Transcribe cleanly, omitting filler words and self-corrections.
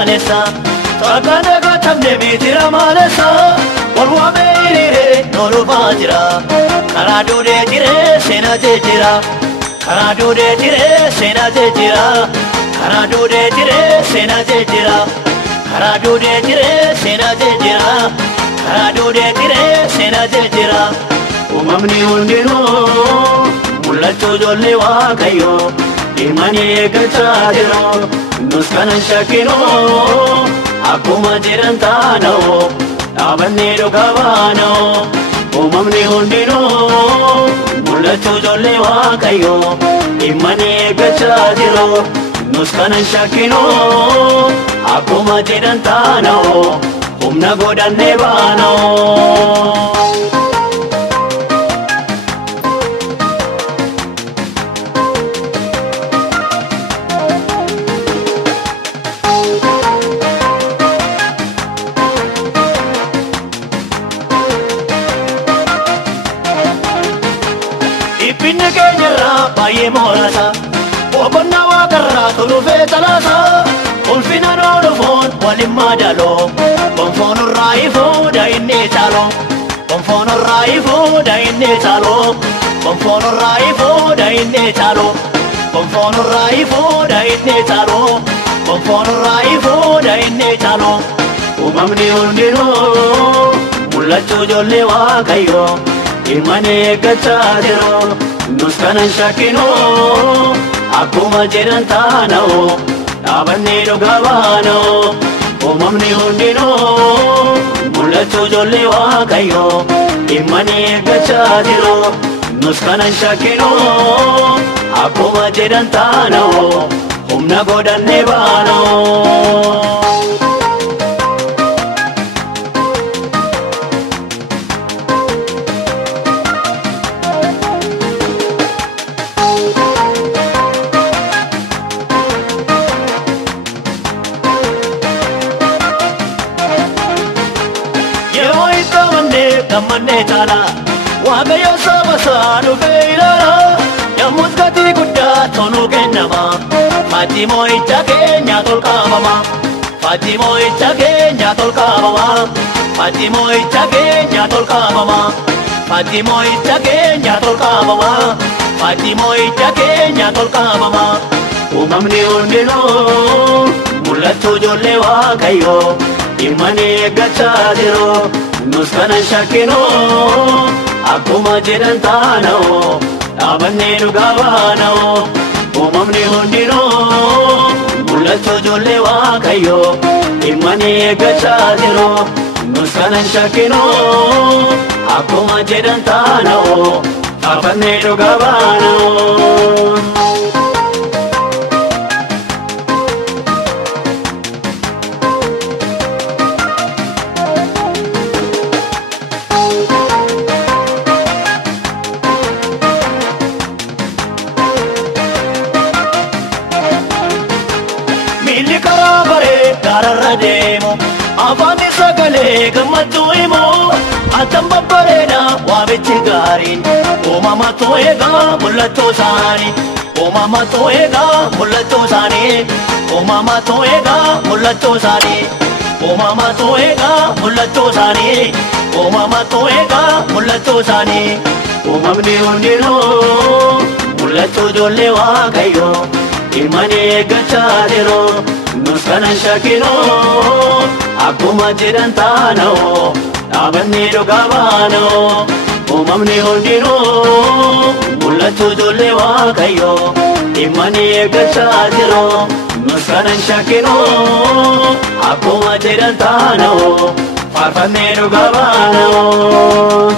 malesa takana gatamne mitira malesa walwame irire noru bajira karadure jire sena jejira karadure jire sena jejira karadure jire sena jejira karadure jire sena jejira karadure jire sena jejira umamni undino mulatu jolle wakayo imani gachadiro nuskana shakino akuma jirantano abanne rugavano umamni undino mulatu jolle wakayo imani gachadiro nuskana shakino akuma jirantano umna godanne bano Ipinne kenyarra baye morasa Obonna wakarra tulufe talasa Ulfina nolufon walimma dalo Bonfono raifu da inni talo Bonfono raifu da inni talo Bonfono raifu da inni talo Bonfono raifu da inni talo Bonfono raifu da inni talo Umamni undino Mullachu jolle wakayo imane gachadiro nuskana shakino akuma jirantano abanne rugavano umamni undino mulatu jolle wakayo imane gachadiro nuskana shakino akuma jirantano umna godanne bano Kamane chala wagayo sabasanu feilala yamuskati gudda tonu kenama Fatimo ichake nyatolka mama Fatimo ichake nyatolka mama Fatimo ichake nyatolka mama Fatimo ichake nyatolka mama Fatimo ichake nyatolka mama umamni undino mulatu jolle wakayo imane gachadiro nuskana shakino akuma jirantano abanne rugavano umamni undino mulatu jolle wakayo imane gachadiro nuskana shakino akuma jirantano abanne rugavano Demo afani sagale gamatu imo atamba parena wabichi garin o mama toega mullato sani o mama toega mullato sani o mama toega mullato sani o mama toega mullato sani o mama toega mullato sani o mamni undino mullato jolle wakayo imane gachadiro nuskana shakino akuma jirantano abanne rugavano umamni undino mullatu jolle wakayo imane gachadiro nuskana shakino akuma jirantano abanne rugavano